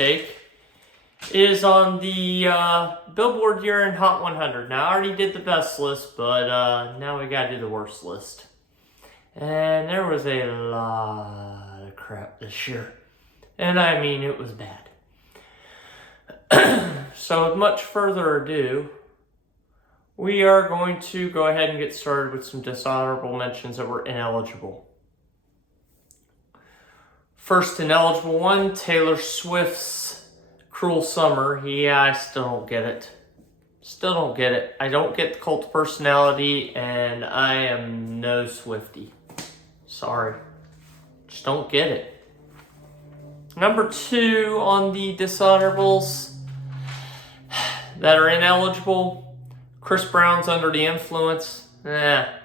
take is on the Billboard Year-End Hot 100. Now, I already did the best list, but now we gotta do the worst list. And there was a lot of crap this year. And I mean, it was bad. So with much further ado, we are going to go ahead and get started with some dishonorable mentions that were ineligible. First ineligible one, Taylor Swift's Cruel Summer. Yeah, I still don't get it. Still don't get it. I don't get the cult personality, and I am no Swiftie. Sorry. Just don't get it. Number 2 on the dishonorables that are ineligible, Chris Brown's Under the Influence. Bad.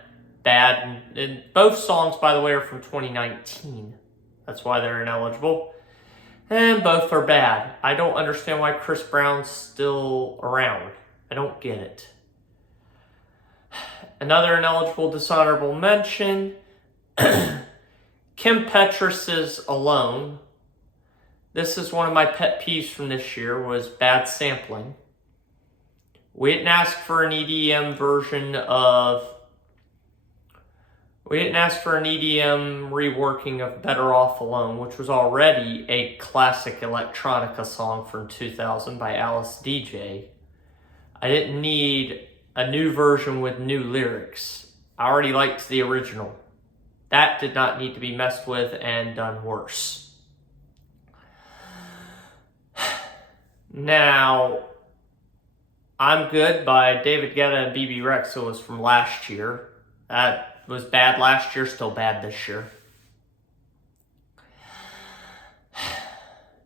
And both songs, by the way, are from 2019. That's why they're ineligible. And both are bad. I don't understand why Chris Brown's still around. I don't get it. Another ineligible dishonorable mention, Kim Petras' Alone. This is one of my pet peeves from this year, was bad sampling. We didn't ask for an EDM reworking of Better Off Alone, which was already a classic electronica song from 2000 by Alice DJ. I didn't need a new version with new lyrics. I already liked the original. That did not need to be messed with and done worse. Now, I'm Good by David Guetta and BB Rexa was from last year. That was bad last year, still bad this year.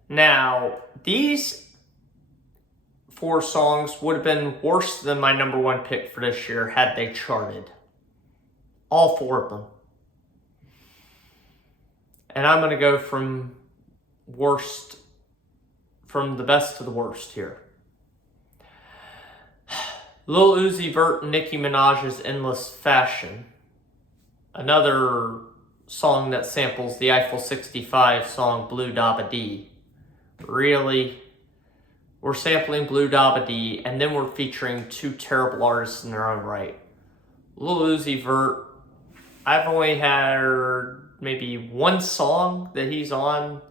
Now, these 4 songs would have been worse than my number 1 pick for this year had they charted. All 4 of them. And I'm going to go from the best to the worst here. Lil Uzi Vert and Nicki Minaj's Endless Fashion. Another song that samples the Eiffel 65 song Blue Dabba Dee. Really? We're sampling Blue Dabba Dee, and then we're featuring 2 terrible artists in their own right. Lil Uzi Vert, I've only heard maybe 1 song that he's on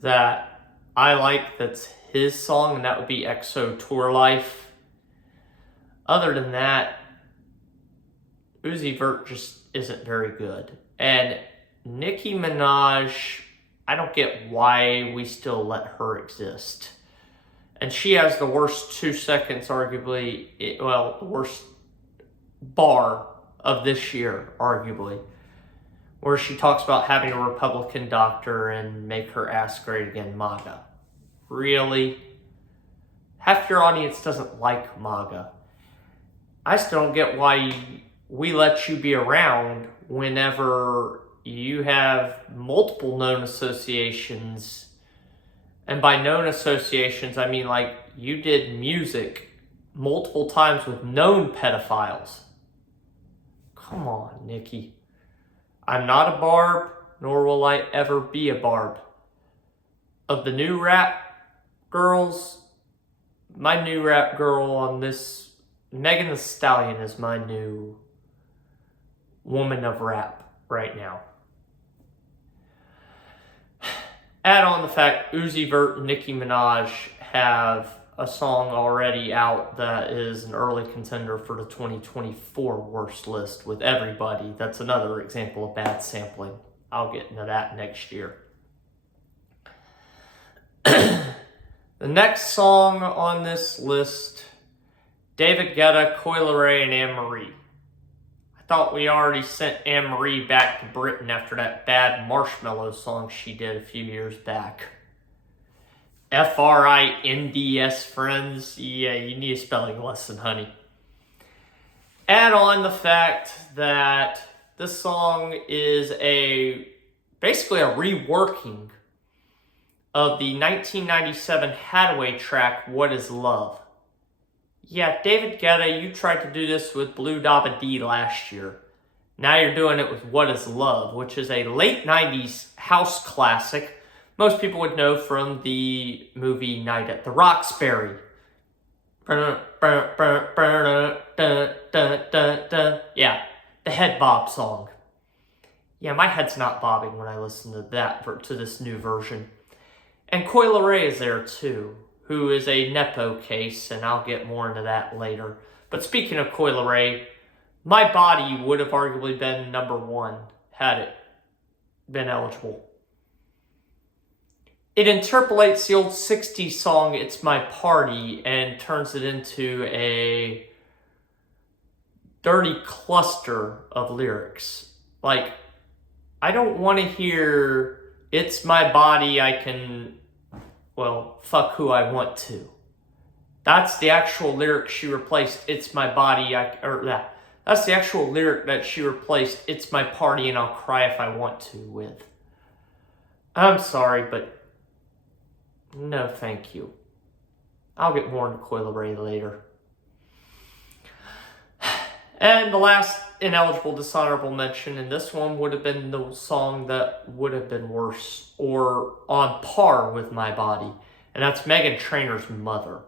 that I like that's his song, and that would be EXO Tour Life. Other than that, Uzi Vert just isn't very good. And Nicki Minaj, I don't get why we still let her exist. And she has the worst 2 seconds, arguably, the worst bar of this year, arguably, where she talks about having a Republican doctor and make her ass great again, MAGA. Really? Half your audience doesn't like MAGA. I still don't get why we let you be around whenever you have multiple known associations. And by known associations, I mean like you did music multiple times with known pedophiles. Come on, Nikki. I'm not a Barb, nor will I ever be a Barb. Of the new rap girls, my new rap girl on this, Megan Thee Stallion, is my new woman of rap right now. Add on the fact Uzi Vert and Nicki Minaj have a song already out that is an early contender for the 2024 worst list with Everybody. That's another example of bad sampling. I'll get into that next year. The next song on this list, David Guetta, Coi Leray, and Anne-Marie. I thought we already sent Anne-Marie back to Britain after that bad Marshmello song she did a few years back. F-R-I-N-D-S, friends. Yeah, you need a spelling lesson, honey. Add on the fact that this song is basically a reworking of the 1997 Hathaway track, What Is Love? Yeah, David Guetta, you tried to do this with Blue Dabba Dee last year. Now you're doing it with What Is Love, which is a late 90s house classic most people would know from the movie Night at the Roxbury. Yeah, the head bob song. Yeah, my head's not bobbing when I listen to to this new version. And Coi Leray is there too, who is a Nepo case, and I'll get more into that later. But speaking of Coi Leray, My Body would have arguably been number one had it been eligible. It interpolates the old 60s song It's My Party and turns it into a dirty cluster of lyrics. Like, I don't want to hear It's My Body, I can, well, fuck who I want to. That's the actual lyric she replaced It's My Body, that's the actual lyric that she replaced It's My Party and I'll cry if I want to with. I'm sorry, but no thank you. I'll get more into Coi Leray later. And the last ineligible dishonorable mention, and this one would have been the song that would have been worse or on par with My Body, and that's Meghan Trainor's Mother.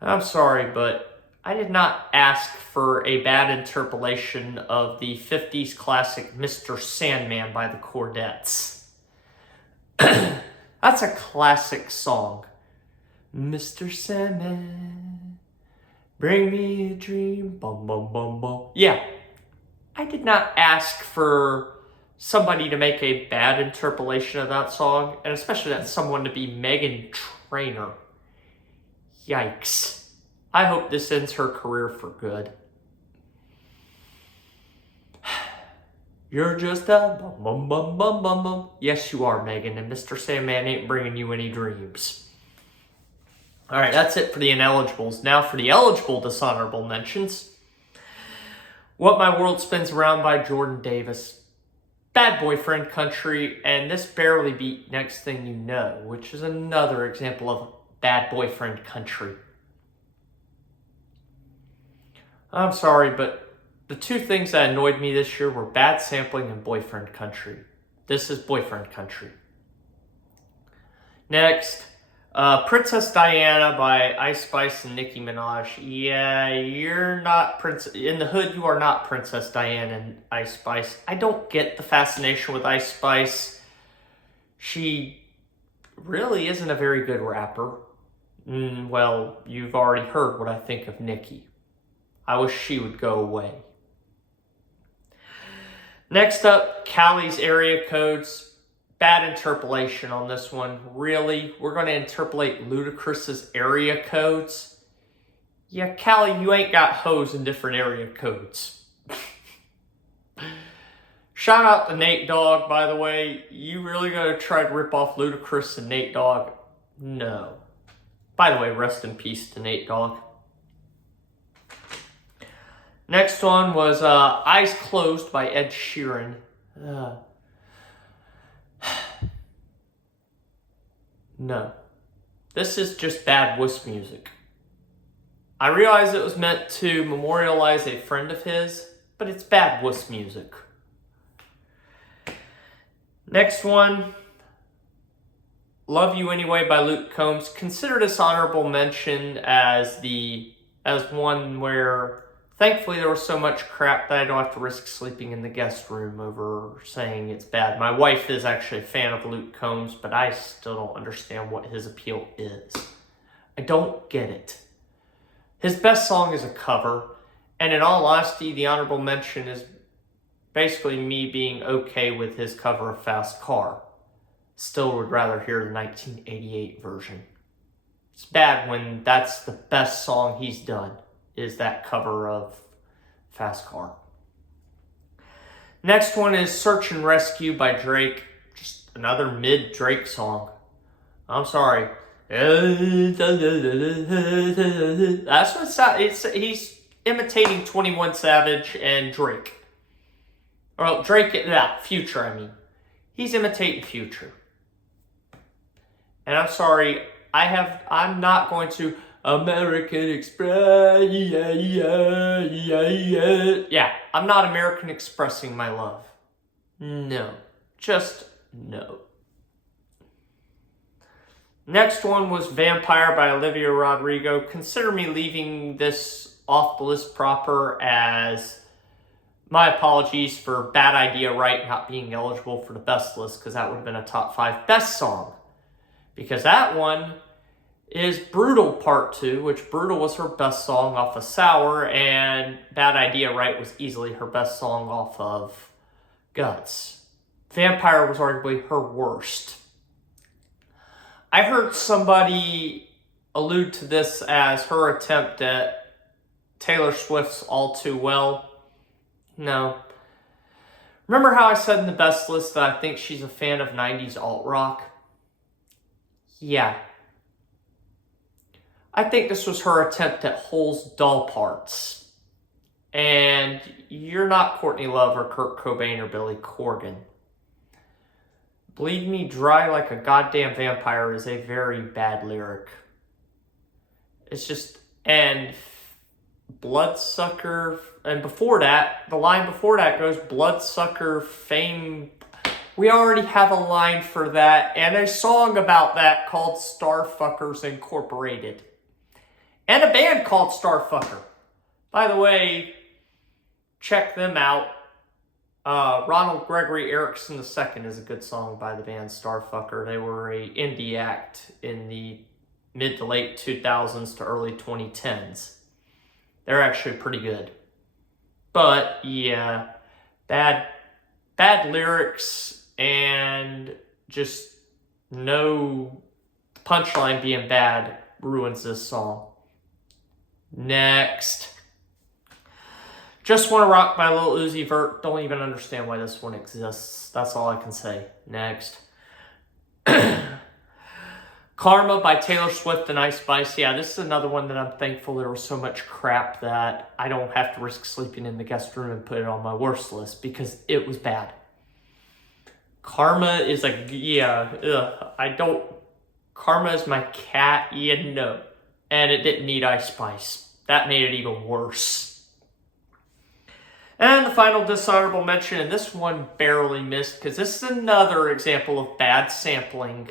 And I'm sorry, but I did not ask for a bad interpolation of the 50s classic Mr. Sandman by the Chordettes. That's a classic song. Mr. Sandman, bring me a dream, bum bum bum bum. Yeah, I did not ask for somebody to make a bad interpolation of that song, and especially that someone to be Meghan Trainor. Yikes. I hope this ends her career for good. You're just a bum bum bum bum bum bum. Yes, you are, Megan, and Mr. Sandman ain't bringing you any dreams. All right, that's it for the ineligibles. Now for the eligible dishonorable mentions. What My World Spins Around by Jordan Davis. Bad Boyfriend Country, and this barely beat Next Thing You Know, which is another example of Bad Boyfriend Country. I'm sorry, but the two things that annoyed me this year were bad sampling and Boyfriend Country. This is Boyfriend Country. Next, Princess Diana by Ice Spice and Nicki Minaj. Yeah, you're not in the hood. You are not Princess Diana and Ice Spice. I don't get the fascination with Ice Spice. She really isn't a very good rapper. Well, you've already heard what I think of Nicki. I wish she would go away. Next up, Callie's Area Codes. Bad interpolation on this one. Really? We're going to interpolate Ludacris's area codes? Yeah, Callie, you ain't got hoes in different area codes. Shout out to Nate Dogg, by the way. You really going to try to rip off Ludacris and Nate Dogg? No. By the way, rest in peace to Nate Dogg. Next one was Eyes Closed by Ed Sheeran. No. This is just bad wuss music. I realize it was meant to memorialize a friend of his, but it's bad wuss music. Next one, Love You Anyway by Luke Combs. Consider this honorable mention as one where thankfully there was so much crap that I don't have to risk sleeping in the guest room over saying it's bad. My wife is actually a fan of Luke Combs, but I still don't understand what his appeal is. I don't get it. His best song is a cover, and in all honesty, the honorable mention is basically me being okay with his cover of Fast Car. Still would rather hear the 1988 version. It's bad when that's the best song he's done, is that cover of Fast Car. Next one is Search and Rescue by Drake. Just another mid-Drake song. I'm sorry. That's what he's imitating 21 Savage and Drake. Well, Future, I mean. He's imitating Future. And I'm sorry, I'm not going to American Express, yeah, I'm not American expressing my love. No, just no. Next one was Vampire by Olivia Rodrigo. Consider me leaving this off the list proper, as my apologies for Bad Idea Right not being eligible for the best list, because that would have been a top 5 best song. Because that one is Brutal Part 2, which Brutal was her best song off of Sour, and Bad Idea Right was easily her best song off of Guts. Vampire was arguably her worst. I heard somebody allude to this as her attempt at Taylor Swift's All Too Well. No. Remember how I said in the best list that I think she's a fan of 90s alt-rock? Yeah. I think this was her attempt at Hole's Doll Parts. And you're not Courtney Love or Kurt Cobain or Billy Corgan. Bleed Me Dry Like a Goddamn Vampire is a very bad lyric. It's just, and Bloodsucker, and before that, the line before that goes, Bloodsucker Fame. We already have a line for that, and a song about that called Starfuckers Incorporated. And a band called Starfucker. By the way, check them out. Ronald Gregory Erickson II is a good song by the band Starfucker. They were a indie act in the mid to late 2000s to early 2010s. They're actually pretty good. But yeah, bad lyrics and just no punchline being bad ruins this song. Next. Just Wanna Rock by Lil Uzi Vert. Don't even understand why this one exists. That's all I can say. Next. Karma by Taylor Swift and Ice Spice. Yeah, this is another one that I'm thankful there was so much crap that I don't have to risk sleeping in the guest room and put it on my worst list, because it was bad. Karma is like, Karma is my cat, no. And it didn't need Ice Spice. That made it even worse. And the final dishonorable mention, and this one barely missed, because this is another example of bad sampling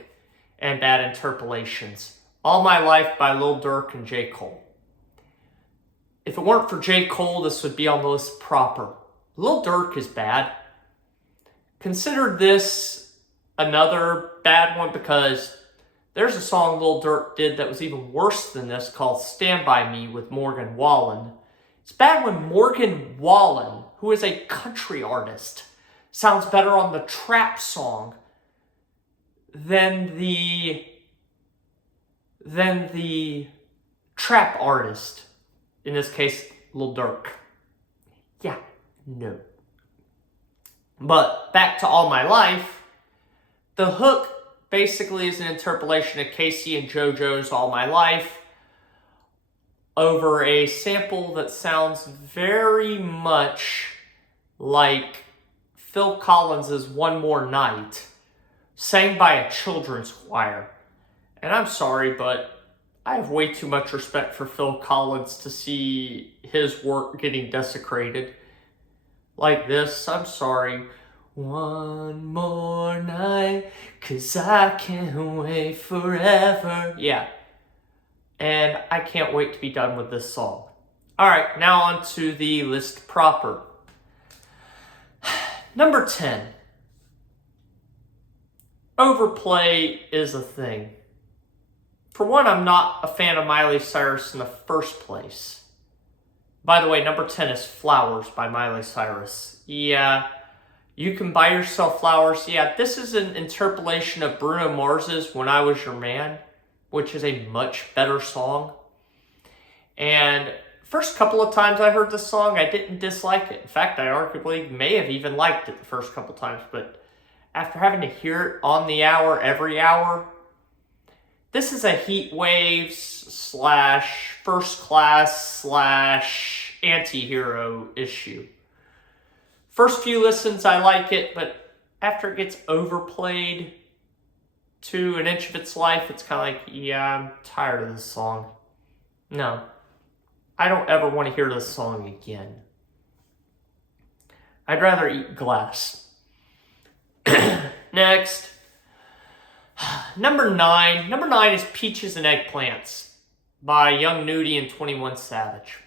and bad interpolations. All My Life by Lil Durk and J. Cole. If it weren't for J. Cole, this would be on the list proper. Lil Durk is bad. Consider this another bad one, because there's a song Lil Durk did that was even worse than this called Stand By Me with Morgan Wallen. It's bad when Morgan Wallen, who is a country artist, sounds better on the trap song than the trap artist. In this case, Lil Durk. Yeah, no. But back to All My Life, the hook basically is an interpolation of Casey and JoJo's All My Life over a sample that sounds very much like Phil Collins's One More Night, sang by a children's choir. And I'm sorry, but I have way too much respect for Phil Collins to see his work getting desecrated like this. I'm sorry. One more night, 'cause I can't wait forever. Yeah. And I can't wait to be done with this song. Alright, now on to the list proper. Number 10. Overplay is a thing. For one, I'm not a fan of Miley Cyrus in the first place. By the way, number 10 is Flowers by Miley Cyrus. Yeah, you can buy yourself flowers. Yeah, this is an interpolation of Bruno Mars's When I Was Your Man, which is a much better song. And first couple of times I heard this song, I didn't dislike it. In fact, I arguably may have even liked it the first couple times, but after having to hear it on the hour, every hour, this is a Heat Waves / First Class / anti-hero issue. First few listens, I like it, but after it gets overplayed to an inch of its life, it's kind of like, yeah, I'm tired of this song. No, I don't ever want to hear this song again. I'd rather eat glass. Next. Number 9. Number 9 is Peaches and Eggplants by Young Nudy and 21 Savage.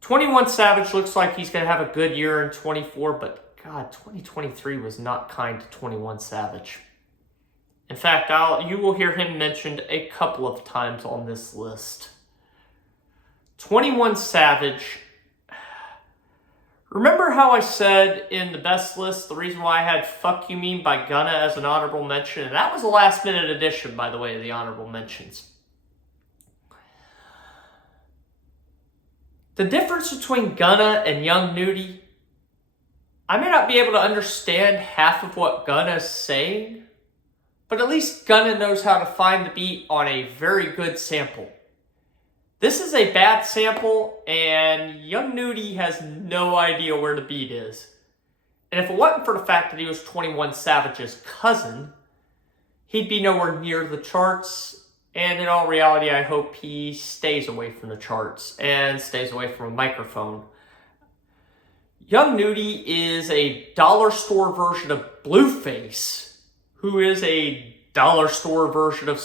21 Savage looks like he's going to have a good year in 24, but God, 2023 was not kind to 21 Savage. In fact, you will hear him mentioned a couple of times on this list. 21 Savage. Remember how I said in the best list, the reason why I had Fuck You Mean by Gunna as an honorable mention? And that was a last minute addition, by the way, of the honorable mentions. The difference between Gunna and Young Nudy, I may not be able to understand half of what Gunna is saying, but at least Gunna knows how to find the beat on a very good sample. This is a bad sample, and Young Nudy has no idea where the beat is. And if it wasn't for the fact that he was 21 Savage's cousin, he'd be nowhere near the charts. And in all reality, I hope he stays away from the charts and stays away from a microphone. Young Nudy is a dollar store version of Blueface, who is a dollar store version of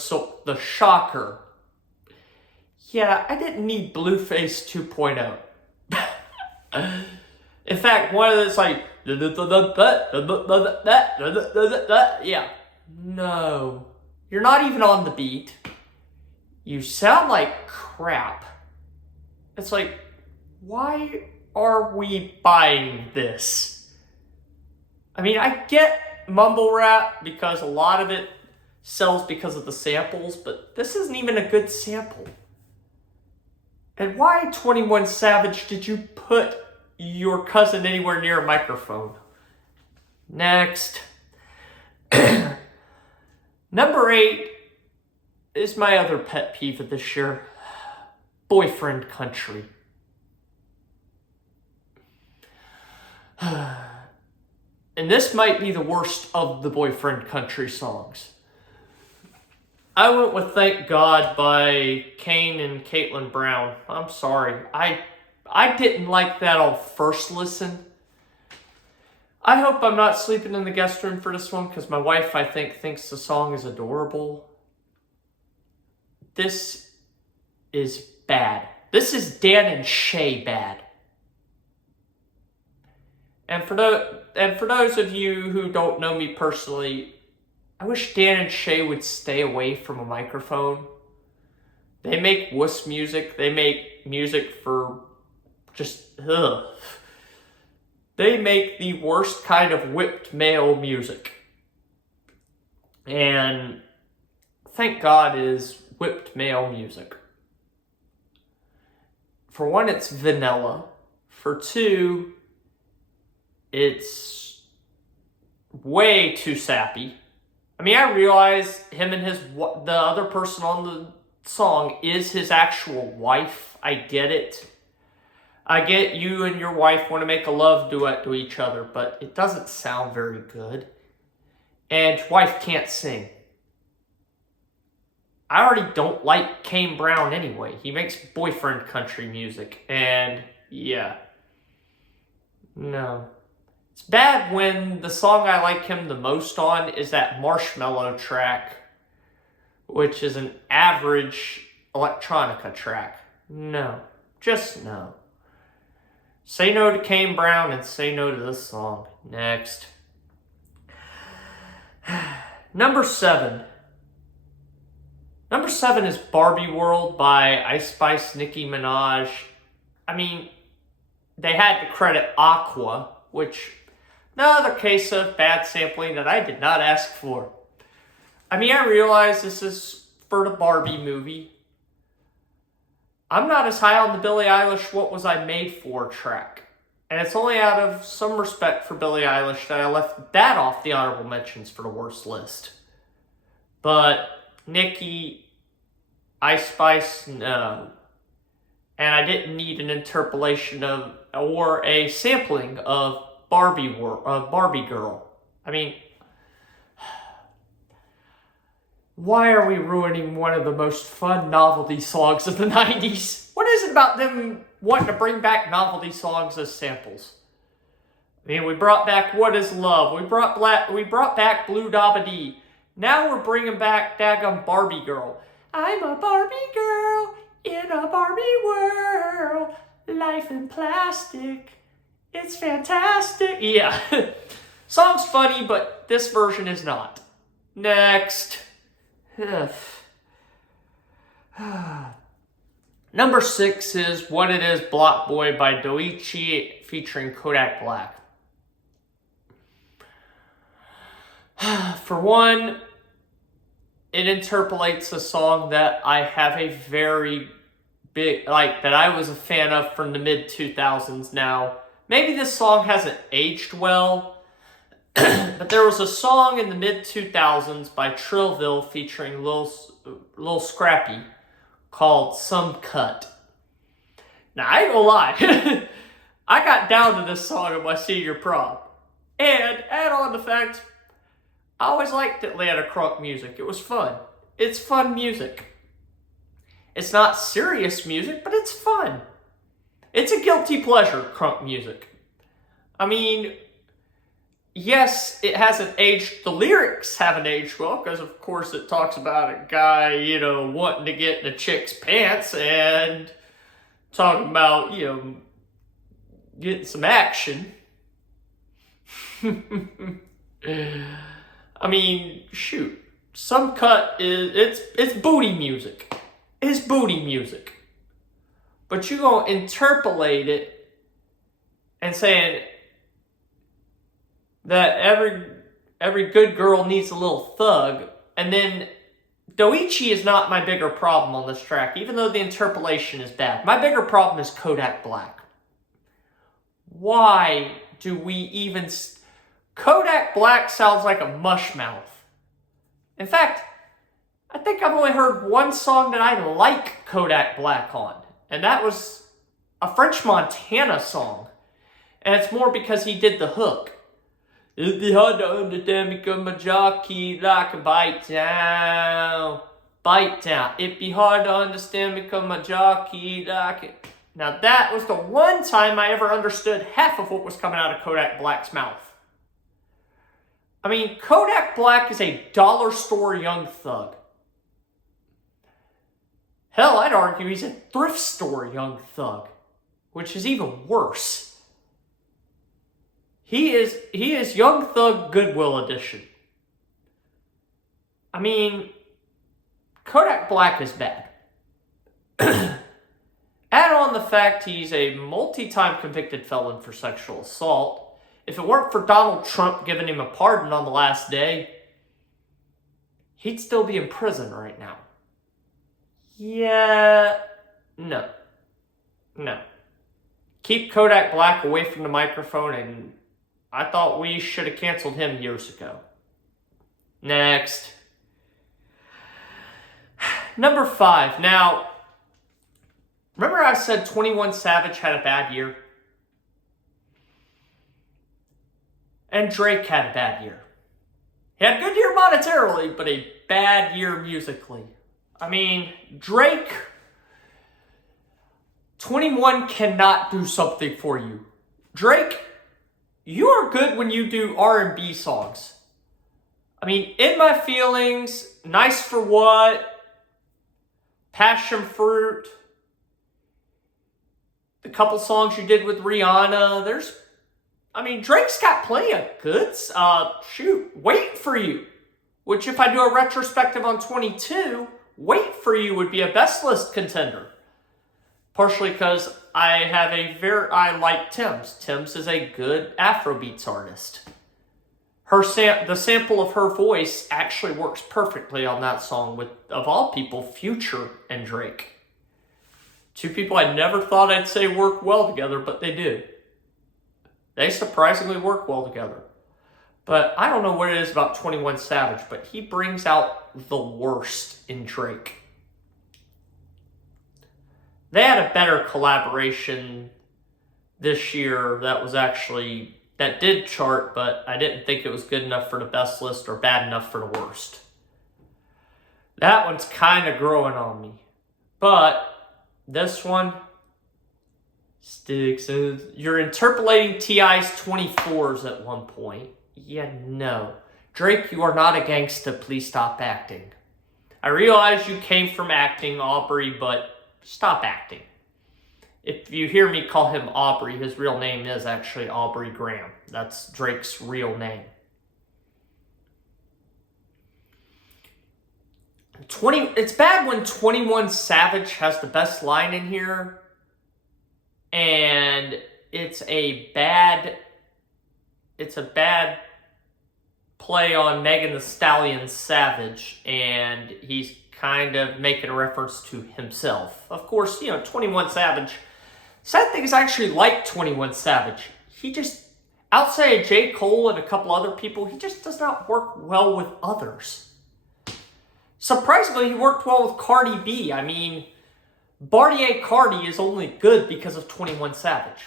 the Shocker. Yeah, I didn't need Blueface 2.0. In fact, one of those like, yeah, no, you're not even on the beat. You sound like crap. It's like, why are we buying this? I mean, I get mumble rap because a lot of it sells because of the samples, but this isn't even a good sample. And why, 21 Savage, did you put your cousin anywhere near a microphone? Next. Number 8 is my other pet peeve of this year. Boyfriend Country. And this might be the worst of the Boyfriend Country songs. I went with Thank God by Kane and Caitlin Brown. I'm sorry. I didn't like that on first listen. I hope I'm not sleeping in the guest room for this one because my wife, I think, thinks the song is adorable. This is bad. This is Dan and Shay bad. And for those of you who don't know me personally, I wish Dan and Shay would stay away from a microphone. They make wuss music. They make music for just, ugh. They make the worst kind of whipped male music. And Thank God is whipped male music. For one, it's vanilla. For two, it's way too sappy. I mean, I realize him and the other person on the song is his actual wife. I get it. I get you and your wife want to make a love duet to each other, but it doesn't sound very good. And your wife can't sing. I already don't like Kane Brown anyway. He makes boyfriend country music, and yeah. No. It's bad when the song I like him the most on is that Marshmallow track, which is an average electronica track. No. Just no. Say no to Kane Brown and say no to this song. Next. Number 7. Number 7 is Barbie World by Ice Spice, Nicki Minaj. I mean, they had to credit Aqua, which, another case of bad sampling that I did not ask for. I mean, I realize this is for the Barbie movie. I'm not as high on the Billie Eilish What Was I Made For track. And it's only out of some respect for Billie Eilish that I left that off the honorable mentions for the worst list. But Nicki, Ice Spice, no. And I didn't need an interpolation of, or a sampling of Barbie Girl. I mean, why are we ruining one of the most fun novelty songs of the 90s? What is it about them wanting to bring back novelty songs as samples? I mean, we brought back What Is Love. We brought back Blue Dabba Dee. Now we're bringing back daggum Barbie Girl. I'm a Barbie girl in a Barbie world. Life in plastic. It's fantastic. Yeah. Song's funny, but this version is not. Next. Number 6 is What It Is, Block Boy by Doichi featuring Kodak Black. For one, it interpolates a song that I have a very big, that I was a fan of from the mid-2000s now. Maybe this song hasn't aged well, but there was a song in the mid-2000s by Trillville featuring Lil Scrappy called Some Cut. Now, I ain't gonna lie, I got down to this song at my senior prom. And add on the fact, I always liked Atlanta crunk music. It was fun. It's fun music. It's not serious music, but it's fun. It's a guilty pleasure, crunk music. I mean, yes, it hasn't aged. The lyrics haven't aged well, because of course it talks about a guy, wanting to get in a chick's pants and talking about, getting some action. I mean, shoot. Some Cut it's booty music. It's booty music. But you gonna interpolate it and saying that every good girl needs a little thug, and then Doichi is not my bigger problem on this track, even though the interpolation is bad. My bigger problem is Kodak Black. Why do we even... Kodak Black sounds like a mushmouth. In fact, I think I've only heard one song that I like Kodak Black on, and that was a French Montana song. And it's more because he did the hook. It'd be hard to understand because my jockey like a bite down. Bite down. It'd be hard to understand because my jockey like it. Now that was the one time I ever understood half of what was coming out of Kodak Black's mouth. I mean, Kodak Black is a dollar store young thug. Hell, I'd argue he's a thrift store young thug, which is even worse. He is Young Thug Goodwill edition. I mean, Kodak Black is bad. Add on the fact he's a multi-time convicted felon for sexual assault. If it weren't for Donald Trump giving him a pardon on the last day, he'd still be in prison right now. Yeah, no. Keep Kodak Black away from the microphone, and I thought we should have canceled him years ago. Next. Number 5. Now, remember I said 21 Savage had a bad year? And Drake had a bad year. He had a good year monetarily, but a bad year musically. I mean, Drake, 21 cannot do something for you. Drake, you are good when you do R&B songs. I mean, In My Feelings, Nice for What, Passion Fruit, the couple songs you did with Rihanna, Drake's got plenty of goods. Wait For You, which if I do a retrospective on 22, Wait For You would be a best list contender. Partially because I like Tim's. Tim's is a good Afrobeats artist. The sample of her voice actually works perfectly on that song with, of all people, Future and Drake. Two people I never thought I'd say work well together, but they do. They surprisingly work well together. But I don't know what it is about 21 Savage, but he brings out the worst in Drake. They had a better collaboration this year that did chart, but I didn't think it was good enough for the best list or bad enough for the worst. That one's kind of growing on me. But this one sticks. You're interpolating T.I.'s 24s at one point. Yeah, no. Drake, you are not a gangsta. Please stop acting. I realize you came from acting, Aubrey, but stop acting. If you hear me call him Aubrey, his real name is actually Aubrey Graham. That's Drake's real name. It's bad when 21 Savage has the best line in here, and it's a bad play on Megan Thee Stallion Savage, and he's kind of making a reference to himself. Of course, 21 Savage. Sad thing is, I actually like 21 Savage. He just, outside of J. Cole and a couple other people, he just does not work well with others. Surprisingly, he worked well with Cardi B. I mean, Bartier Cardi is only good because of 21 Savage.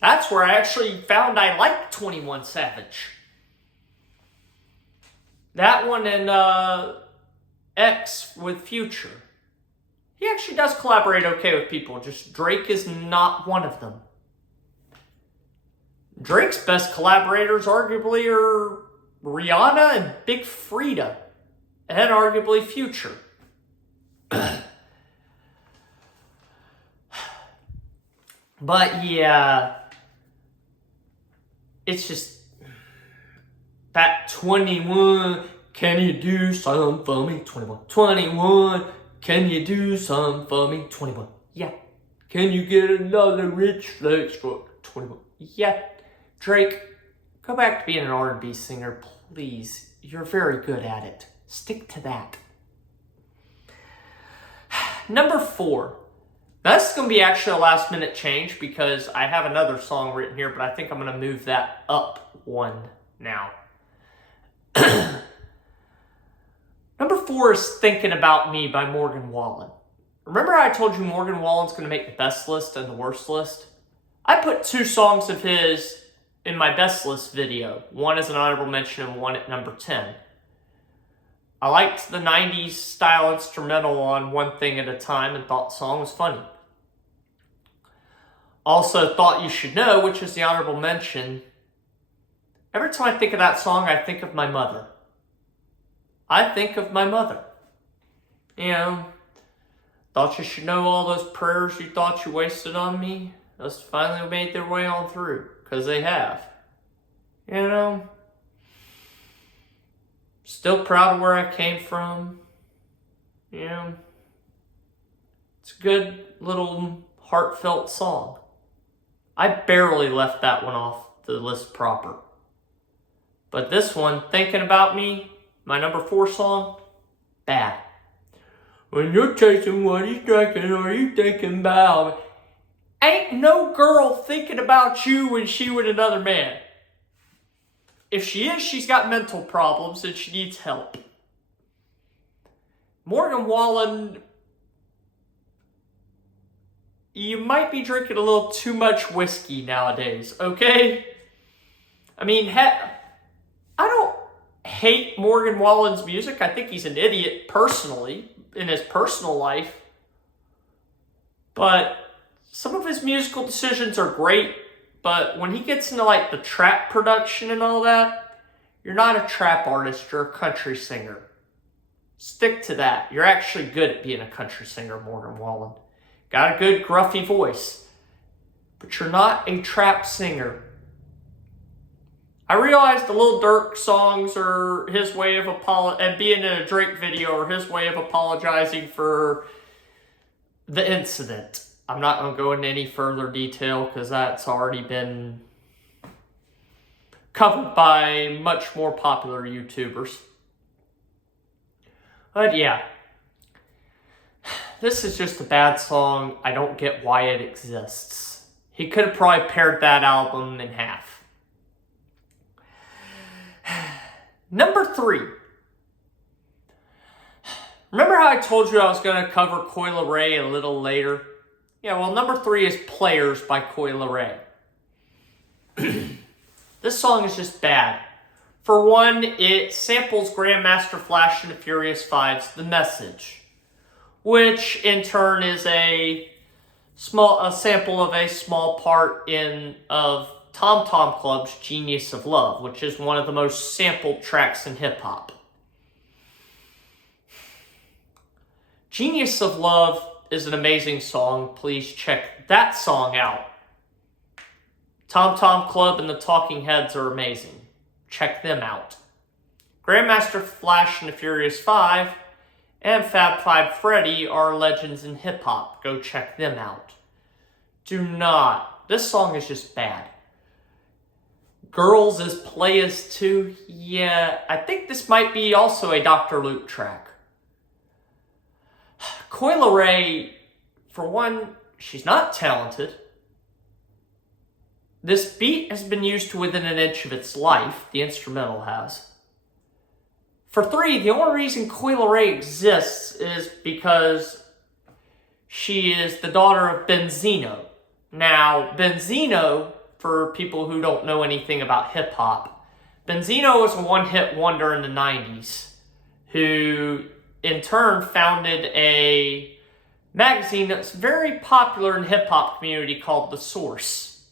That's where I actually found I liked 21 Savage. That one and X with Future. He actually does collaborate okay with people, just Drake is not one of them. Drake's best collaborators arguably are Rihanna and Big Freedia, and arguably Future. But yeah, it's just that 21, can you do something for me? 21, can you do something for me? 21, yeah. Can you get another rich flex for 21? Yeah. Drake, go back to being an R&B singer, please. You're very good at it. Stick to that. Number 4. Now, this is going to be actually a last minute change because I have another song written here, but I think I'm going to move that up one now. Number 4 is Thinking About Me by Morgan Wallen. Remember how I told you Morgan Wallen's going to make the best list and the worst list? I put 2 songs of his in my best list video. One as an honorable mention and one at number 10. I liked the 90s style instrumental on One Thing at a Time and thought the song was funny. Also, Thought You Should Know, which is the honorable mention. Every time I think of that song, I think of my mother. I think of my mother. Thought you should know all those prayers you thought you wasted on me. Those finally made their way on through. Because they have. Still proud of where I came from. It's a good little heartfelt song. I barely left that one off the list proper. But this one, Thinking About Me, my number 4 song, bad. When you're chasing what he's drinking, are you thinking about me? Ain't no girl thinking about you when she with another man. If she is, she's got mental problems and she needs help. Morgan Wallen, you might be drinking a little too much whiskey nowadays, okay? I mean, I don't hate Morgan Wallen's music. I think he's an idiot personally, in his personal life. But some of his musical decisions are great, but when he gets into like the trap production and all that, you're not a trap artist, you're a country singer. Stick to that. You're actually good at being a country singer, Morgan Wallen. Got a good gruffy voice, but you're not a trap singer. I realize the Lil Durk songs are his way of and being in a Drake video are his way of apologizing for the incident. I'm not going to go into any further detail because that's already been covered by much more popular YouTubers. But yeah, this is just a bad song. I don't get why it exists. He could have probably pared that album in half. Number 3. Remember how I told you I was going to cover Coi Leray a little later? Yeah, well, number 3 is Players by Coi Leray. This song is just bad. For one, it samples Grandmaster Flash and the Furious Five's The Message, which in turn is a sample of a small part of Tom Tom Club's Genius of Love, which is one of the most sampled tracks in hip-hop. Genius of Love is an amazing song. Please check that song out. Tom Tom Club and the Talking Heads are amazing. Check them out. Grandmaster Flash and the Furious 5 and Fab Five Freddy are legends in hip-hop. Go check them out. Do not. This song is just bad. Girls is Playas 2. Yeah, I think this might be also a Dr. Luke track. Coi Leray, for one, she's not talented. This beat has been used to within an inch of its life. The instrumental has. For 3, the only reason Coi Leray exists is because she is the daughter of Benzino. Now, Benzino, for people who don't know anything about hip-hop, Benzino was a one-hit wonder in the 90s, who in turn founded a magazine that's very popular in the hip-hop community called The Source.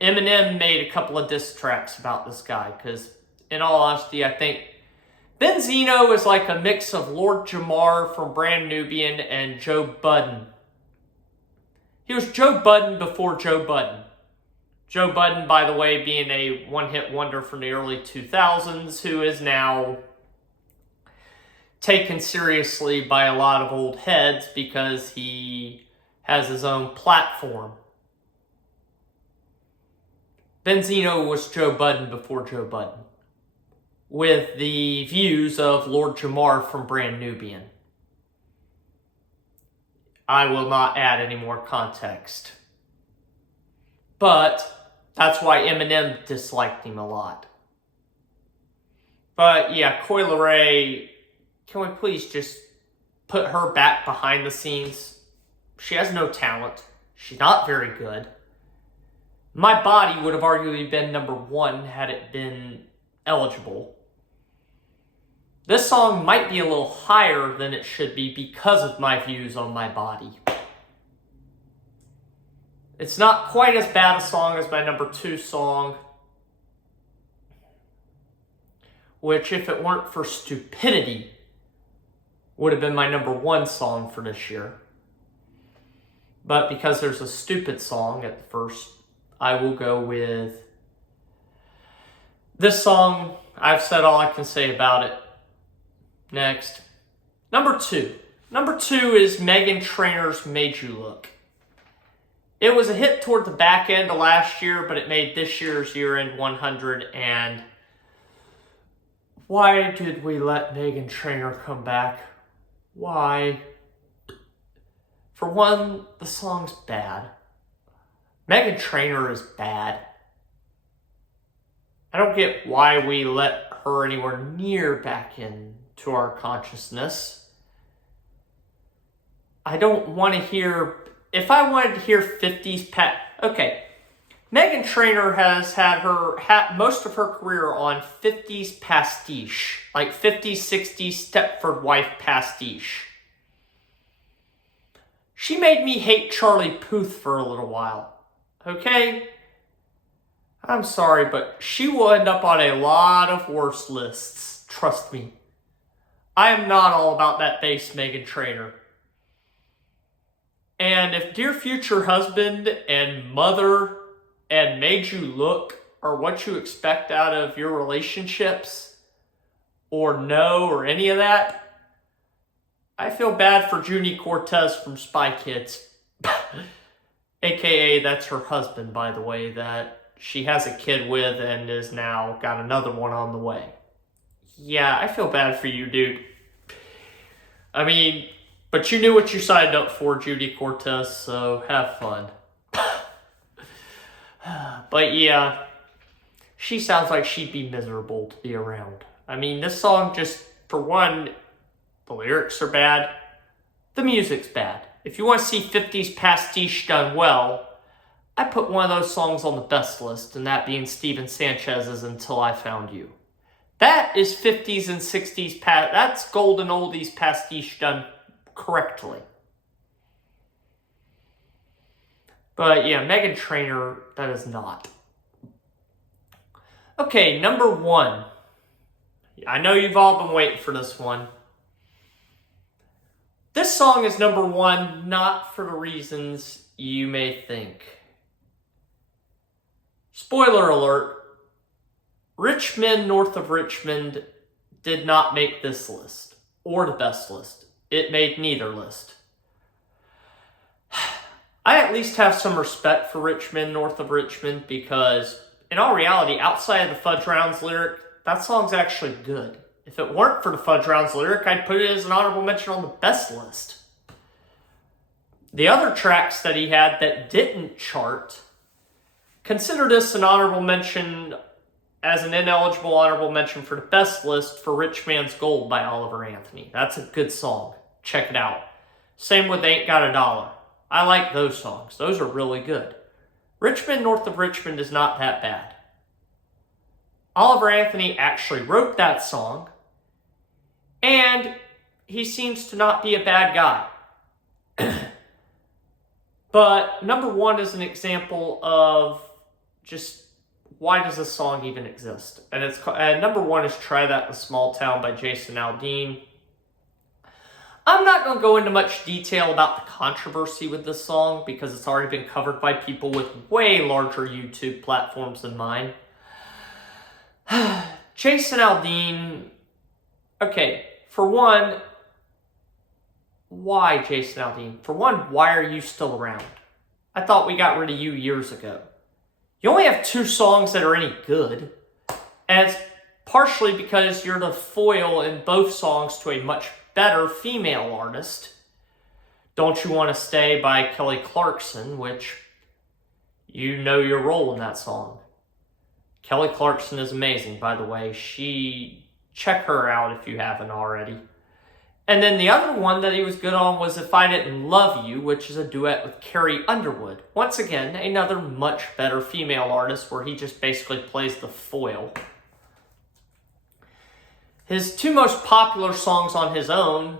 Eminem made a couple of diss tracks about this guy, because in all honesty, I think Benzino is like a mix of Lord Jamar from Brand Nubian and Joe Budden. He was Joe Budden before Joe Budden. Joe Budden, by the way, being a one-hit wonder from the early 2000s, who is now taken seriously by a lot of old heads because he has his own platform. Benzino was Joe Budden before Joe Budden, with the views of Lord Jamar from Brand Nubian. I will not add any more context. But that's why Eminem disliked him a lot. But yeah, Coi Leray, can we please just put her back behind the scenes? She has no talent. She's not very good. My Body would have arguably been number 1 had it been eligible. This song might be a little higher than it should be because of my views on My Body. It's not quite as bad a song as my number 2 song, which, if it weren't for Stupidity, would have been my number 1 song for this year. But because there's a stupid song at first, I will go with this song. I've said all I can say about it. Next. Number 2. Number 2 is Meghan Trainor's Made You Look. It was a hit toward the back end of last year, but it made this year's year-end 100, and why did we let Meghan Trainor come back? Why? For one, the song's bad. Meghan Trainor is bad. I don't get why we let her anywhere near back into our consciousness. I don't want to hear... If I wanted to hear 50s okay, Meghan Trainor has had most of her career on 50s pastiche, like 50s, 60s Stepford Wife pastiche. She made me hate Charlie Puth for a little while, okay? I'm sorry, but she will end up on a lot of worse lists, trust me. I am not all about that bass Meghan Trainor. And if Dear Future Husband and Mother and Made You Look are what you expect out of your relationships, or No, or any of that, I feel bad for Junie Cortez from Spy Kids. AKA, that's her husband, by the way, that she has a kid with and is now got another one on the way. Yeah, I feel bad for you, dude. I mean... But you knew what you signed up for, Junie Cortez, so have fun. But yeah, she sounds like she'd be miserable to be around. I mean, this song just, for one, the lyrics are bad. The music's bad. If you want to see 50s pastiche done well, I put one of those songs on the best list, and that being Steven Sanchez's Until I Found You. That is 50s and 60s, that's golden oldies pastiche done correctly. But yeah, Meghan Trainor, that is not. Okay, number 1. I know you've all been waiting for this one. This song is number 1, not for the reasons you may think. Spoiler alert, Rich Men North of Richmond did not make this list, or the best list. It made neither list. I at least have some respect for Rich Men North of Richmond because, in all reality, outside of the Fudge Rounds lyric, that song's actually good. If it weren't for the Fudge Rounds lyric, I'd put it as an honorable mention on the best list. The other tracks that he had that didn't chart, consider this an honorable mention as an ineligible honorable mention for the best list for Rich Man's Gold by Oliver Anthony. That's a good song. Check it out. Same with Ain't Got a Dollar. I like those songs. Those are really good. Rich Men North of Richmond is not that bad. Oliver Anthony actually wrote that song, and he seems to not be a bad guy. But number 1 is an example of just why does this song even exist? And number 1 is Try That in a Small Town by Jason Aldean. I'm not going to go into much detail about the controversy with this song because it's already been covered by people with way larger YouTube platforms than mine. Jason Aldean, okay, for one, why Jason Aldean? For one, why are you still around? I thought we got rid of you years ago. You only have 2 songs that are any good, and it's partially because you're the foil in both songs to a much better female artist. Don't You Want to Stay by Kelly Clarkson, which you know your role in that song. Kelly Clarkson is amazing, by the way. Check her out if you haven't already. And then the other one that he was good on was If I Didn't Love You, which is a duet with Carrie Underwood. Once again, another much better female artist where he just basically plays the foil. His 2 most popular songs on his own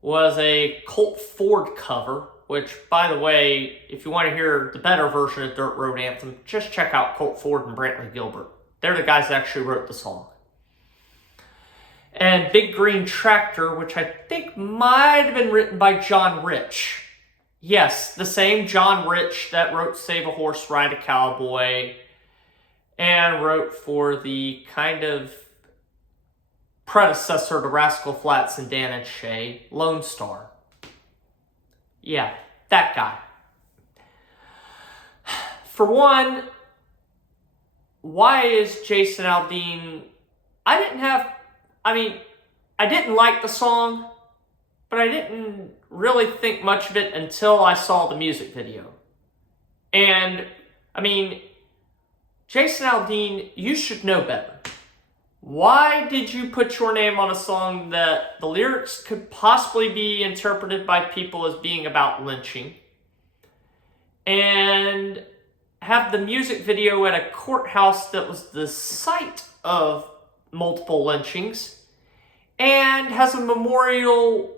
was a Colt Ford cover, which, by the way, if you want to hear the better version of Dirt Road Anthem, just check out Colt Ford and Brantley Gilbert. They're the guys that actually wrote the song. And Big Green Tractor, which I think might have been written by John Rich. Yes, the same John Rich that wrote Save a Horse, Ride a Cowboy, and wrote for the kind of predecessor to Rascal Flatts and Dan and Shay, Lone Star. Yeah, that guy. For one, why is Jason Aldean... I didn't like the song, but I didn't really think much of it until I saw the music video. And, Jason Aldean, you should know better. Why did you put your name on a song that the lyrics could possibly be interpreted by people as being about lynching, and have the music video at a courthouse that was the site of multiple lynchings, and has a memorial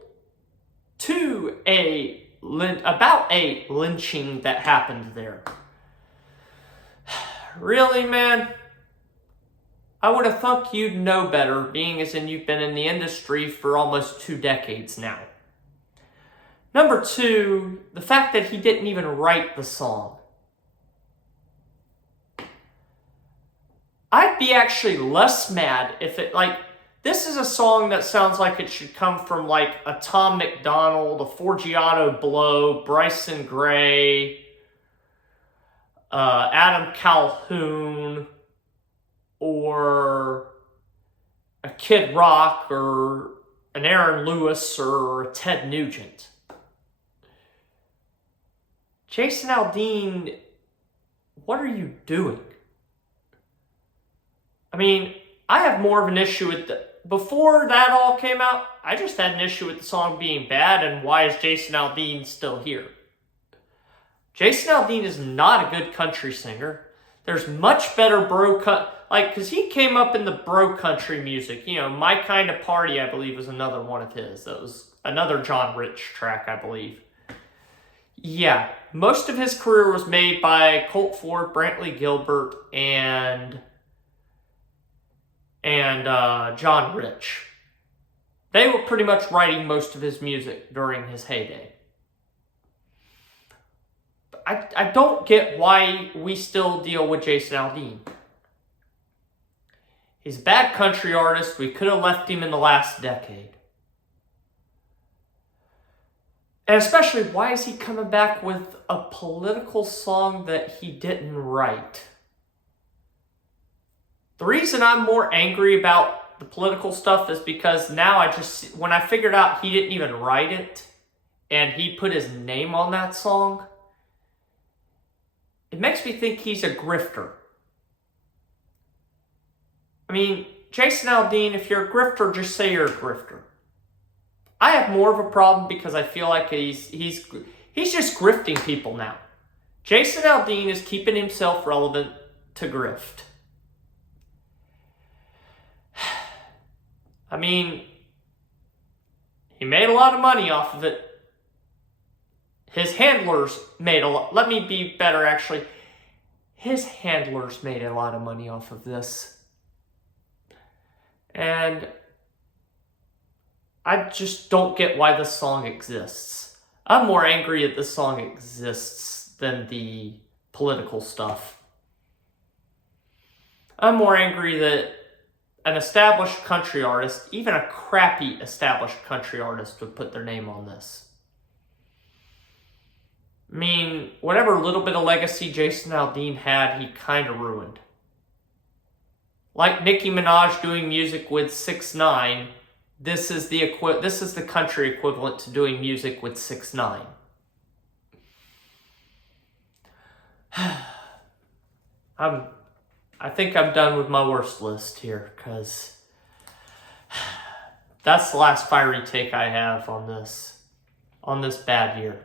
to about a lynching that happened there? Really, man? I would have thought you'd know better, being as in you've been in the industry for almost 2 decades now. Number 2, the fact that he didn't even write the song. I'd be actually less mad if this is a song that sounds like it should come from a Tom McDonald, a Forgiato Blow, Bryson Gray, Adam Calhoun, or a Kid Rock, or an Aaron Lewis, or a Ted Nugent. Jason Aldean, what are you doing? I have more of an issue with before that all came out, I just had an issue with the song being bad, and why is Jason Aldean still here? Jason Aldean is not a good country singer. There's much better because he came up in the bro country music. My Kind of Party, I believe, was another one of his. That was another John Rich track, I believe. Yeah, most of his career was made by Colt Ford, Brantley Gilbert, and John Rich. They were pretty much writing most of his music during his heyday. I don't get why we still deal with Jason Aldean. He's a bad country artist. We could have left him in the last decade. And especially, why is he coming back with a political song that he didn't write? The reason I'm more angry about the political stuff is because now when I figured out he didn't even write it and he put his name on that song, it makes me think he's a grifter. I mean, Jason Aldean, if you're a grifter, just say you're a grifter. I have more of a problem because I feel like he's just grifting people now. Jason Aldean is keeping himself relevant to grift. I mean, he made a lot of money off of it. His handlers made a lot. Let me be better, actually. His handlers made a lot of money off of this. And I just don't get why this song exists. I'm more angry that this song exists than the political stuff. I'm more angry that an established country artist, even a crappy established country artist, would put their name on this. I mean, whatever little bit of legacy Jason Aldean had, he kind of ruined. Like Nicki Minaj doing music with 6ix9ine, this is the country equivalent to doing music with 6ix9ine. I think I'm done with my worst list here, because that's the last fiery take I have on this bad year.